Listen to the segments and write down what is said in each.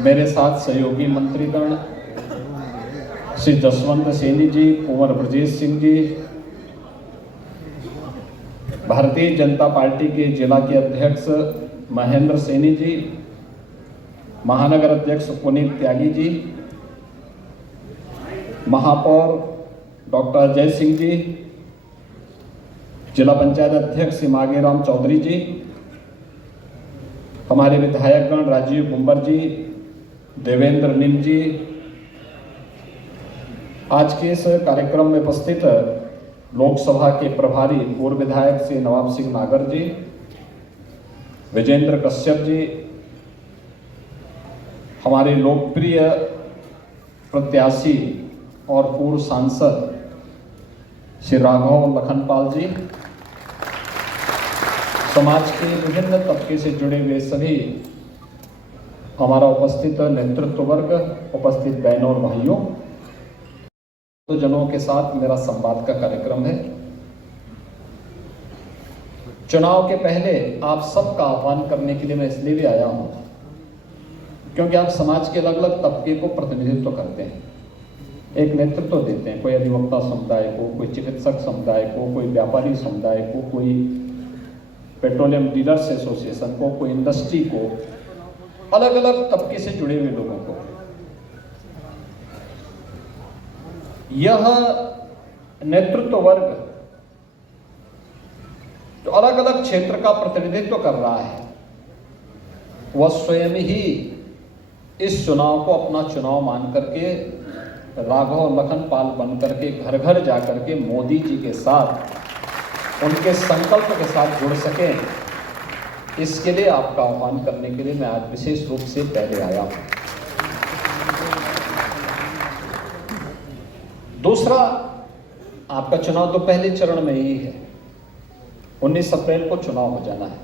मेरे साथ सहयोगी मंत्रीगण श्री जसवंत सैनी जी, कुंवर ब्रजेश सिंह जी, भारतीय जनता पार्टी के जिला के अध्यक्ष महेंद्र सैनी जी, महानगर अध्यक्ष पुनीत त्यागी जी, महापौर डॉक्टर अजय सिंह जी, जिला पंचायत अध्यक्ष श्री मांगेराम चौधरी जी, हमारे विधायकगण राजीव कुंवर जी, देवेंद्र निम जी, आज के इस कार्यक्रम में उपस्थित लोकसभा के प्रभारी पूर्व विधायक श्री नवाब सिंह नागर जी, विजेंद्र कश्यप जी, हमारे लोकप्रिय प्रत्याशी और पूर्व सांसद श्री राघव लखनपाल जी, समाज के विभिन्न तबके से जुड़े हुए सभी हमारा उपस्थित नेतृत्व वर्ग, उपस्थित बहनों और भाइयों, तो जनों के साथ मेरा संवाद का कार्यक्रम है। चुनाव के पहले आप सबका आह्वान करने के लिए मैं इसलिए भी आया हूं क्योंकि आप समाज के अलग अलग तबके को प्रतिनिधित्व करते हैं, एक नेतृत्व देते हैं। कोई अधिवक्ता समुदाय को, कोई चिकित्सक समुदाय को, कोई व्यापारी समुदाय को, कोई पेट्रोलियम डीलर्स एसोसिएशन को, कोई इंडस्ट्री को, अलग अलग तबके से जुड़े हुए लोगों को। यह नेतृत्व वर्ग जो अलग अलग क्षेत्र का प्रतिनिधित्व कर रहा है, वह स्वयं ही इस चुनाव को अपना चुनाव मान करके राघव लखनपाल बन करके घर घर जा करके मोदी जी के साथ, उनके संकल्प के साथ जुड़ सकें, इसके लिए आपका आह्वान करने के लिए मैं आज विशेष रूप से पहले आया हूं। दूसरा, आपका चुनाव तो पहले चरण में ही है। 19 अप्रैल को चुनाव हो जाना है।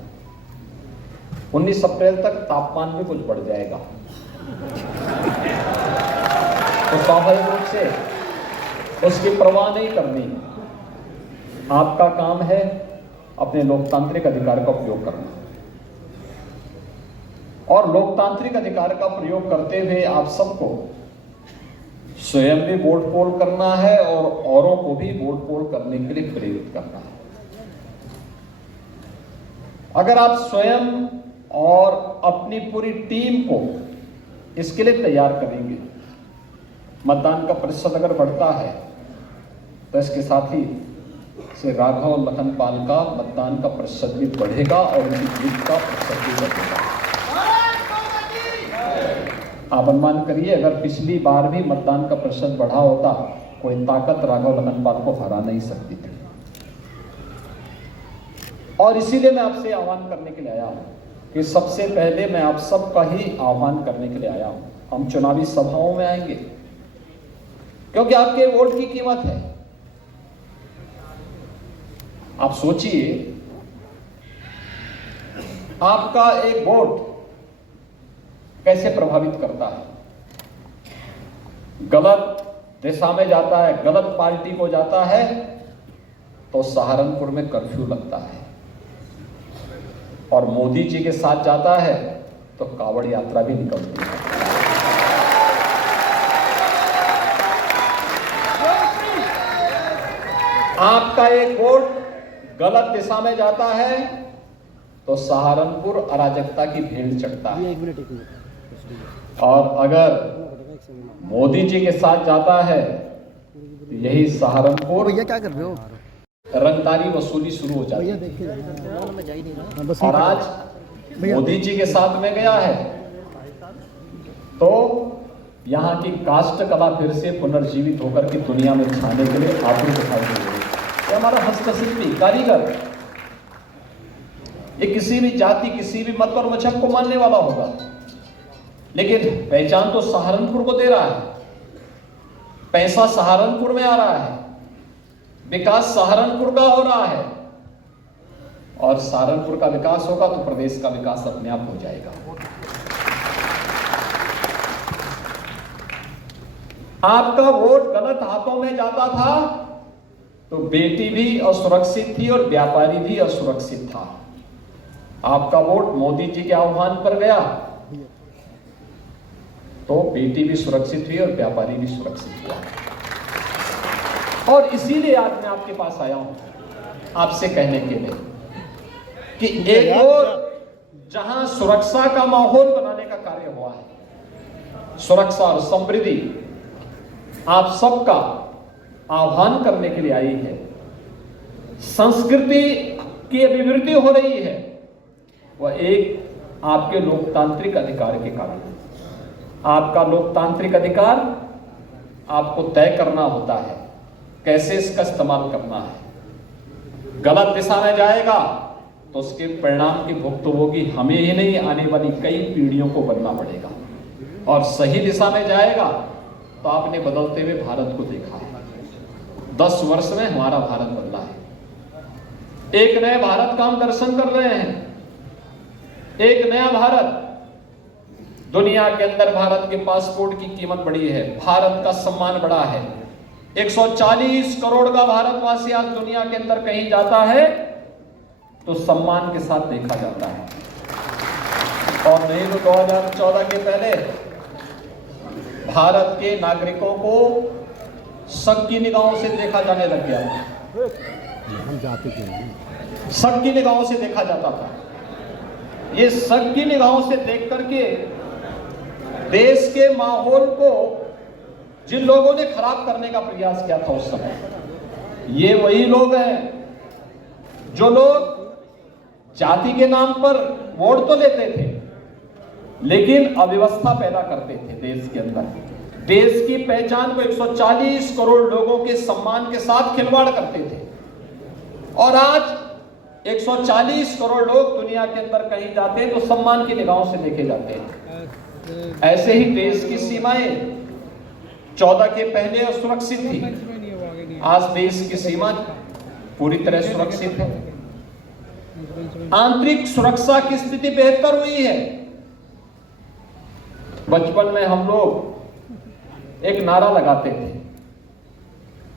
19 अप्रैल तक तापमान भी कुछ बढ़ जाएगा, तो स्वाभाविक रूप से उसकी परवाह नहीं करनी। आपका काम है अपने लोकतांत्रिक अधिकार का उपयोग करना, और लोकतांत्रिक अधिकार का प्रयोग करते हुए आप सबको स्वयं भी वोट पोल करना है और औरों को भी वोट पोल करने के लिए प्रेरित करना है। अगर आप स्वयं और अपनी पूरी टीम को इसके लिए तैयार करेंगे, मतदान का प्रतिशत अगर बढ़ता है तो इसके साथ ही श्री राघव लखनपाल का मतदान का प्रतिशत भी बढ़ेगा और उनकी जीत का प्रतिशत भी बढ़ेगा। आप अनुमान करिए, अगर पिछली बार भी मतदान का प्रतिशत बढ़ा होता, कोई ताकत राघव लखनपाल को हरा नहीं सकती थी। और इसीलिए मैं आपसे आह्वान करने के लिए आया हूं कि सबसे पहले मैं आप सबका ही आह्वान करने के लिए आया हूं। हम चुनावी सभाओं में आएंगे क्योंकि आपके वोट की कीमत है। आप सोचिए, आपका एक वोट कैसे प्रभावित करता है। गलत दिशा में जाता है, गलत पार्टी को जाता है तो सहारनपुर में कर्फ्यू लगता है, और मोदी जी के साथ जाता है तो कावड़ यात्रा भी निकलती है। आपका एक वोट गलत दिशा में जाता है तो सहारनपुर अराजकता की भेड़ चढ़ता है, और अगर मोदी जी के साथ जाता है तो यही सहारनपुर क्या कर रहे हो, रंगदारी वसूली शुरू हो जाती है। और आज मोदी जी के साथ में गया है तो यहाँ की कास्ट कला फिर से पुनर्जीवित होकर के दुनिया में छाने के लिए आतुर दिखाई दे रही है। ये हमारा हस्तशिल्पी कारीगर, ये किसी भी जाति, किसी भी मत और मजहब को मानने वाला होगा, लेकिन पहचान तो सहारनपुर को दे रहा है, पैसा सहारनपुर में आ रहा है, विकास सहारनपुर का हो रहा है, और सहारनपुर का विकास होगा तो प्रदेश का विकास अपने आप हो जाएगा। आपका वोट गलत हाथों में जाता था तो बेटी भी असुरक्षित थी और व्यापारी भी असुरक्षित था। आपका वोट मोदी जी के आह्वान पर गया तो बेटी भी सुरक्षित हुई और व्यापारी भी सुरक्षित हुआ। और इसीलिए आज मैं आपके पास आया हूं आपसे कहने के लिए कि एक और जहां सुरक्षा का माहौल बनाने का कार्य हुआ है, सुरक्षा और समृद्धि आप सबका आह्वान करने के लिए आई है, संस्कृति की अभिवृद्धि हो रही है, वह एक आपके लोकतांत्रिक अधिकार के कारण। आपका लोकतांत्रिक अधिकार आपको तय करना होता है कैसे इसका इस्तेमाल करना है। गलत दिशा में जाएगा तो उसके परिणाम की भुगतान हमें ही नहीं, आने वाली कई पीढ़ियों को बनना पड़ेगा। और सही दिशा में जाएगा तो आपने बदलते हुए भारत को देखा है। 10 वर्ष में हमारा भारत बदला है। एक नए भारत का हम दर्शन कर रहे हैं। एक नया भारत, दुनिया के अंदर भारत के पासपोर्ट की कीमत बढ़ी है, भारत का सम्मान बढ़ा है। 140 करोड़ का भारतवासी आज दुनिया के अंदर कहीं जाता है तो सम्मान के साथ देखा जाता है। और नहीं तो 2014 के पहले भारत के नागरिकों को शक की निगाहों से देखा जाने लग गया था। शक की निगाहों से देखा जाता था। ये शक की निगाहों से देख करके देश के माहौल को जिन लोगों ने खराब करने का प्रयास किया था उस समय, ये वही लोग हैं जो लोग जाति के नाम पर वोट तो लेते थे लेकिन अव्यवस्था पैदा करते थे देश के अंदर। देश की पहचान को 140 करोड़ लोगों के सम्मान के साथ खिलवाड़ करते थे। और आज 140 करोड़ लोग दुनिया के अंदर कहीं जाते हैं तो सम्मान की निगाहों से देखे जाते हैं। ऐसे ही देश की सीमाएं 14 के पहले सुरक्षित थी, आज देश की सीमा पूरी तरह सुरक्षित है। आंतरिक सुरक्षा की स्थिति बेहतर हुई है। बचपन में हम लोग एक नारा लगाते थे,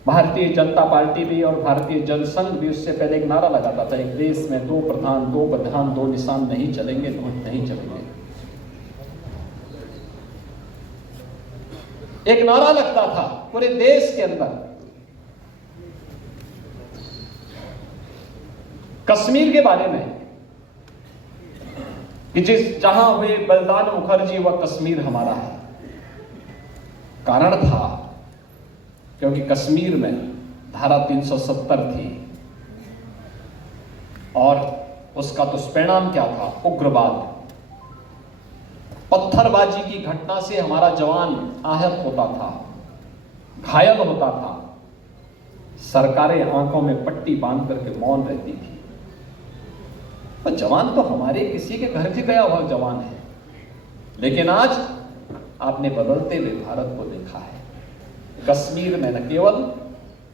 भारतीय जनता पार्टी भी और भारतीय जनसंघ भी उससे पहले एक नारा लगाता था, एक देश में 2 प्रधान 2 प्रधान 2 निशान नहीं चलेंगे, नहीं चलेंगे। एक नारा लगता था पूरे देश के अंदर। कश्मीर के बारे में कि जहां हुए बलिदान मुखर्जी वह कश्मीर हमारा है। कारण था क्योंकि कश्मीर में धारा 370 थी और उसका दुष्परिणाम क्या था? उग्रवाद, पत्थरबाजी की घटना से हमारा जवान आहत होता था, घायल होता था। सरकारें आंखों में पट्टी बांध करके मौन रहती थी। तो जवान तो हमारे किसी के घर से गया हुआ जवान है। लेकिन आज आपने बदलते हुए भारत को देखा है। कश्मीर में न केवल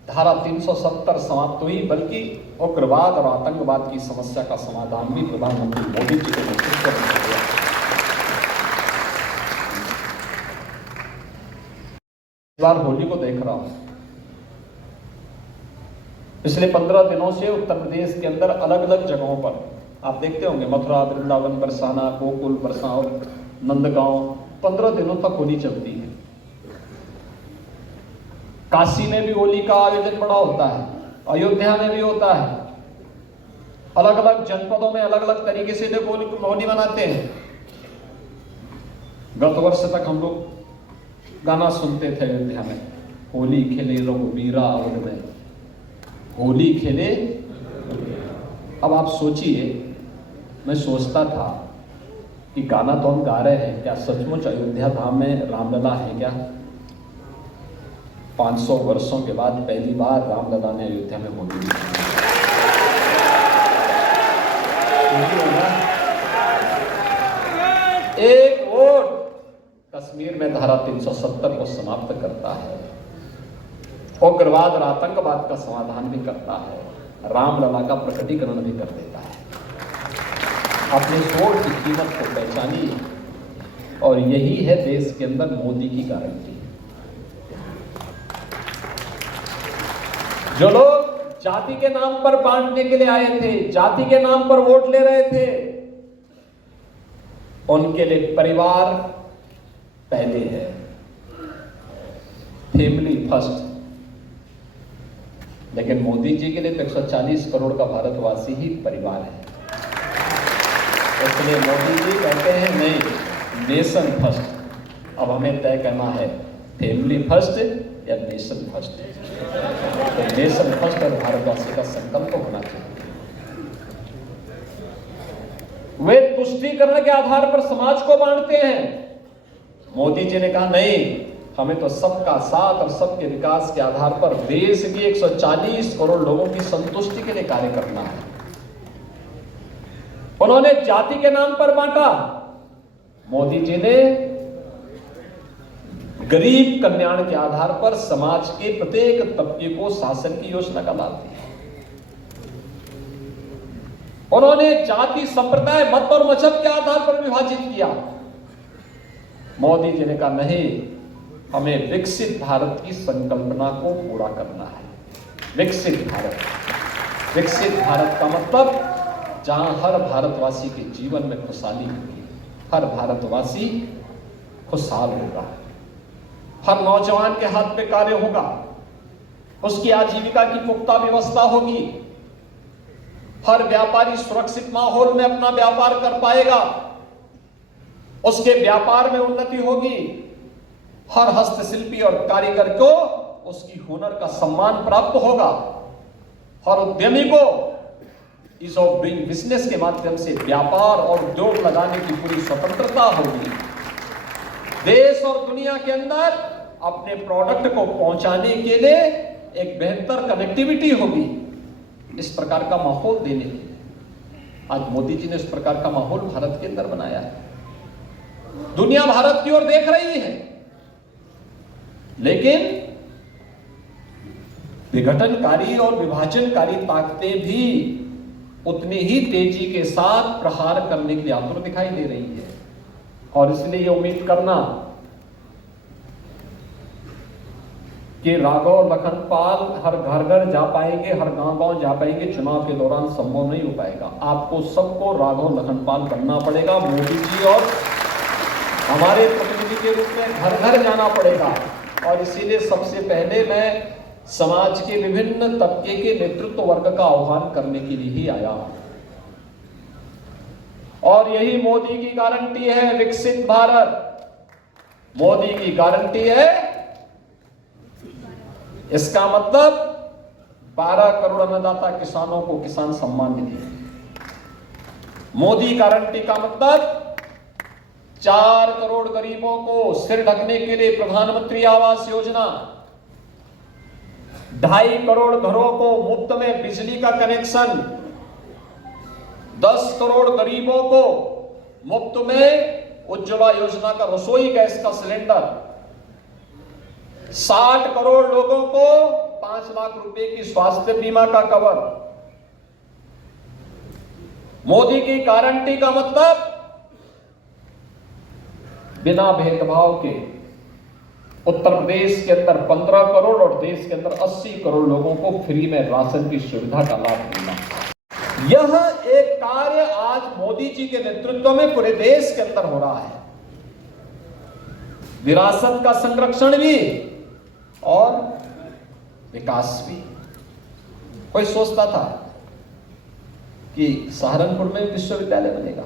धारा 370 समाप्त हुई बल्कि उग्रवाद और आतंकवाद की समस्या का समाधान भी प्रधानमंत्री मोदी जी के नेतृत्व में किया। इस बार होली को देख रहा हूं, पिछले 15 दिनों से उत्तर प्रदेश के अंदर अलग अलग जगहों पर आप देखते होंगे, मथुरा, वृंदावन, बरसाना, गोकुल, बरसाओ, नंदगांव, 15 दिनों तक होली चलती है। काशी में भी होली का आयोजन बड़ा होता है, अयोध्या में भी होता है। अलग अलग जनपदों में अलग अलग तरीके से लोग होली मनाते हैं। गत वर्ष तक हम लोग गाना सुनते थे अयोध्या में, होली खेले रघुवीरा अवध में, होली खेले। अब आप सोचिए, मैं सोचता था कि गाना तो हम गा रहे हैं, क्या सचमुच अयोध्या धाम में रामलला है क्या? 500 वर्षों के बाद पहली बार रामलला ने अयोध्या में होली की। एक वोट कश्मीर में धारा 370 को समाप्त करता है, उग्रवाद और आतंकवाद का समाधान भी करता है, रामलला का प्रकटीकरण भी कर देता है। अपने वोट की कीमत को पहचानिए और यही है देश के अंदर मोदी की गारंटी। जो लोग जाति के नाम पर बांटने के लिए आए थे, जाति के नाम पर वोट ले रहे थे, उनके लिए परिवार पहले है फैमिली फर्स्ट, लेकिन मोदी जी के लिए तो 140 करोड़ का भारतवासी ही परिवार है। इसलिए मोदी जी कहते हैं नहीं, नेशन फर्स्ट। अब हमें तय करना है फैमिली फर्स्ट या नेशन फर्स्ट। तो नेशन फर्स्ट और भारतवासी का संकल्प होना चाहिए। वे तुष्टीकरण के आधार पर समाज को बांटते हैं। मोदी जी ने कहा नहीं, हमें तो सबका साथ और सबके विकास के आधार पर देश की 140 करोड़ लोगों की संतुष्टि के लिए कार्य करना है। उन्होंने जाति के नाम पर बांटा, मोदी जी ने गरीब कल्याण के आधार पर समाज के प्रत्येक तबके को शासन की योजना का लाभ दिया। उन्होंने जाति, संप्रदाय, मत और मजहब के आधार पर विभाजित किया। मोदी जी ने कहा नहीं, हमें विकसित भारत की संकल्पना को पूरा करना है। विकसित भारत, विकसित भारत का मतलब जहां हर भारतवासी के जीवन में खुशहाली होगी, हर भारतवासी खुशहाल होगा, हर नौजवान के हाथ में कार्य होगा, उसकी आजीविका की पुख्ता व्यवस्था होगी, हर व्यापारी सुरक्षित माहौल में अपना व्यापार कर पाएगा, उसके व्यापार में उन्नति होगी, हर हस्तशिल्पी और कारीगर को उसकी हुनर का सम्मान प्राप्त होगा, हर उद्यमी को ईज ऑफ डूइंग बिजनेस के माध्यम से व्यापार और उद्योग लगाने की पूरी स्वतंत्रता होगी। देश और दुनिया के अंदर अपने प्रोडक्ट को पहुंचाने के लिए एक बेहतर कनेक्टिविटी होगी। इस प्रकार का माहौल देने के लिए आज मोदी जी ने इस प्रकार का माहौल भारत के अंदर बनाया है। दुनिया भारत की ओर देख रही है, लेकिन विघटनकारी और विभाजनकारी ताकतें भी उतनी ही तेजी के साथ प्रहार करने के लिए आतुर दिखाई दे रही है। और इसलिए ये उम्मीद करना कि राघव लखनपाल हर घर घर जा पाएंगे, हर गांव गांव जा पाएंगे, चुनाव के दौरान संभव नहीं हो पाएगा। आपको सबको राघव लखनपाल बनना पड़ेगा। मोदी जी और हमारे प्रतिनिधि के रूप में घर घर जाना पड़ेगा। और इसीलिए सबसे पहले मैं समाज के विभिन्न तबके के नेतृत्व वर्ग का आह्वान करने के लिए ही आया हूं। और यही मोदी की गारंटी है, विकसित भारत। मोदी की गारंटी है, इसका मतलब 12 करोड़ अन्नदाता किसानों को किसान सम्मान निधि। मोदी गारंटी का मतलब 4 करोड़ गरीबों को सिर ढकने के लिए प्रधानमंत्री आवास योजना, 2.5 करोड़ घरों को मुफ्त में बिजली का कनेक्शन, 10 करोड़ गरीबों को मुफ्त में उज्ज्वला योजना का रसोई गैस का सिलेंडर, 60 करोड़ लोगों को 5 लाख रुपए की स्वास्थ्य बीमा का कवर। मोदी की गारंटी का मतलब बिना भेदभाव के उत्तर प्रदेश के अंदर 15 करोड़ और देश के अंदर 80 करोड़ लोगों को फ्री में राशन की सुविधा का लाभ मिलना। यह एक कार्य आज मोदी जी के नेतृत्व में पूरे देश के अंदर हो रहा है। विरासत का संरक्षण भी और विकास भी। कोई सोचता था कि सहारनपुर में विश्वविद्यालय बनेगा,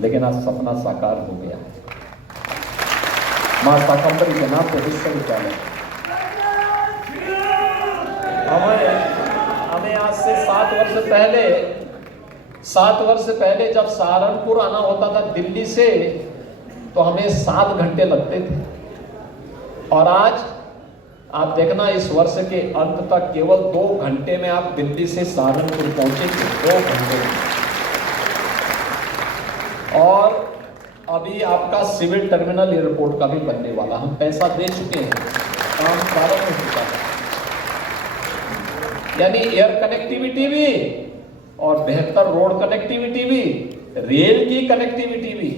लेकिन आज सपना साकार हो गया है। मां शाकंभरी के नाम पे विश्वविद्यालय। हमें आज से 7 वर्ष पहले जब सहारनपुर आना होता था दिल्ली से, तो हमें 7 घंटे लगते थे। और आज आप देखना, इस वर्ष के अंत तक केवल 2 घंटे में आप दिल्ली से सहारनपुर पहुंचेंगे, 2 घंटे में। और अभी आपका सिविल टर्मिनल एयरपोर्ट का भी बनने वाला, हम पैसा दे चुके हैं, काम प्रारंभ हो चुका है। यानी एयर कनेक्टिविटी भी और बेहतर रोड कनेक्टिविटी भी, रेल की कनेक्टिविटी भी।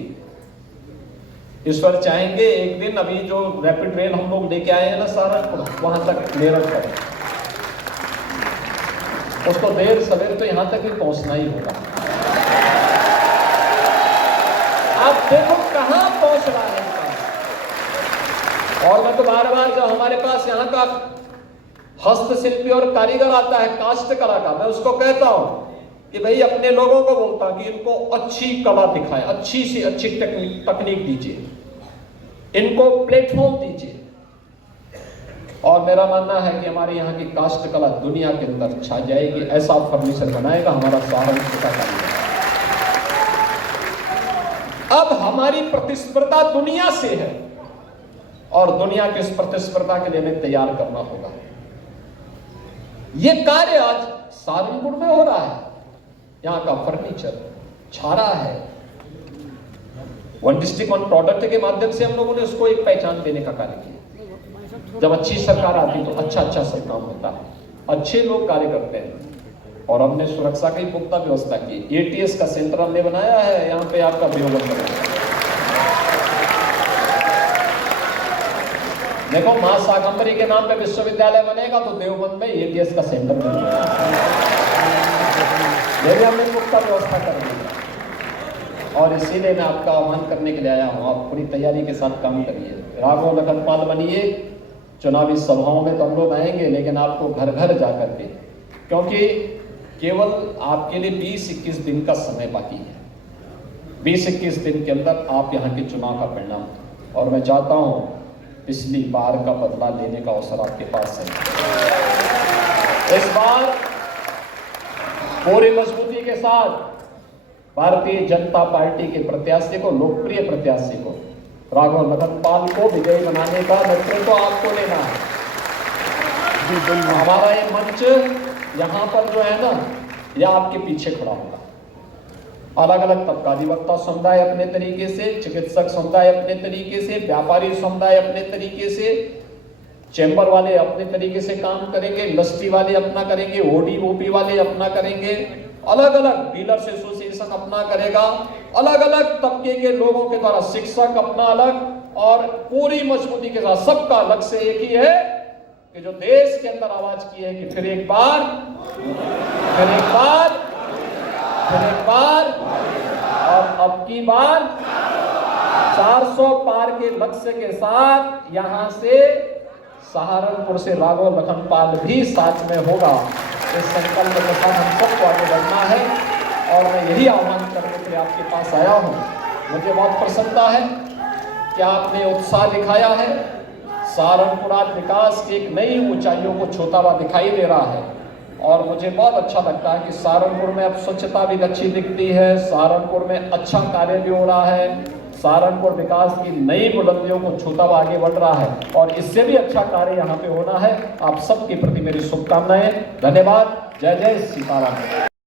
ईश्वर चाहेंगे एक दिन अभी जो रैपिड रेल हम लोग लेके आए हैं ना सहारनपुर, वहां तक मेरठ तक, उसको देर सवेर तो यहां तक भी पहुंचना ही होगा। आप देखो कहां पहुंच रहा है। और मैं तो बार बार जब हमारे पास यहाँ का हस्तशिल्पी और कारीगर आता है काष्ट कला का, मैं उसको कहता हूं कि भाई अपने लोगों को बोलता कि इनको अच्छी कला दिखाएं, अच्छी सी अच्छी तकनीक दीजिए, इनको प्लेटफॉर्म दीजिए। और मेरा मानना है कि हमारे यहाँ की काष्ट कला दुनिया के अंदर छा जाएगी। ऐसा फर्नीचर बनाएगा हमारा सहारनपुर का कारीगर। अब हमारी प्रतिस्पर्धा दुनिया से है और दुनिया की इस प्रतिस्पर्धा के लिए हमें तैयार करना होगा। यह कार्य आज सहारनपुर में हो रहा है। यहां का फर्नीचर छा रहा है। वन डिस्ट्रिक्ट वन प्रोडक्ट के माध्यम से हम लोगों ने उसको एक पहचान देने का कार्य किया। जब अच्छी सरकार आती तो अच्छा सब काम होता है, अच्छे लोग कार्य करते हैं। और हमने सुरक्षा की पुख्ता व्यवस्था की। एटीएस का सेंटर हमने बनाया है, यहाँ पे आपका देवबंद बना। देखो, मां शाकंभरी के नाम पे विश्वविद्यालय बनेगा तो देवबंद में एटीएस का सेंटर बनेगा। ये भी हमने पुख्ता व्यवस्था कर दी और इसीलिए मैं आपका आह्वान करने के लिए आया हूँ। आप पूरी तैयारी के साथ काम करिए, राघव लखन पाल बनिए। चुनावी सभाओं में तो हम लोग आएंगे, लेकिन आपको घर घर जाकर के, क्योंकि केवल आपके लिए 20-21 दिन का समय बाकी है। 20-21 दिन के अंदर आप यहाँ के चुनाव का परिणाम, और मैं चाहता हूँ पिछली बार का बदला लेने का अवसर आपके पास है। इस बार पूरी मजबूती के साथ भारतीय जनता पार्टी के प्रत्याशी को, लोकप्रिय प्रत्याशी को, राघव लखन पाल को विजयी बनाने का नेतृत्व आपको लेना है। हमारा ये मंच यहाँ पर जो है ना, यह आपके पीछे खड़ा होगा। अलग अलग तबका, अधिवक्ता समुदाय अपने तरीके से, चिकित्सक समुदाय अपने तरीके से, व्यापारी समुदाय अपने तरीके से, चैम्बर वाले अपने तरीके से काम करेंगे, इंडस्ट्री वाले अपना करेंगे, ओडी-ओपी वाले अपना करेंगे, अलग अलग डीलर्स एसोसिएशन अपना करेगा, अलग अलग तबके के लोगों के द्वारा, शिक्षक अपना अलग, और पूरी मजबूती के साथ सबका लक्ष्य एक ही है कि जो देश के अंदर आवाज की है कि फिर एक बार और अब की बार 400 पार के लक्ष्य के साथ यहां से सहारनपुर से राघव लखन पाल भी साथ में होगा। इस संकल्प के साथ हम सबको आगे बढ़ना है और मैं यही आह्वान करने के लिए आपके पास आया हूं। मुझे बहुत प्रसन्नता है कि आपने उत्साह दिखाया है। सहारनपुर आज विकास की एक नई ऊंचाइयों को छूता हुआ दिखाई दे रहा है और मुझे बहुत अच्छा लगता है कि सहारनपुर में अब स्वच्छता भी अच्छी दिखती है, सहारनपुर में अच्छा कार्य भी हो रहा है, सहारनपुर विकास की नई बुलंदियों को छूता हुआ आगे बढ़ रहा है और इससे भी अच्छा कार्य यहाँ पे होना है। आप सबके प्रति मेरी शुभकामनाएं। धन्यवाद। जय जय सीताराम।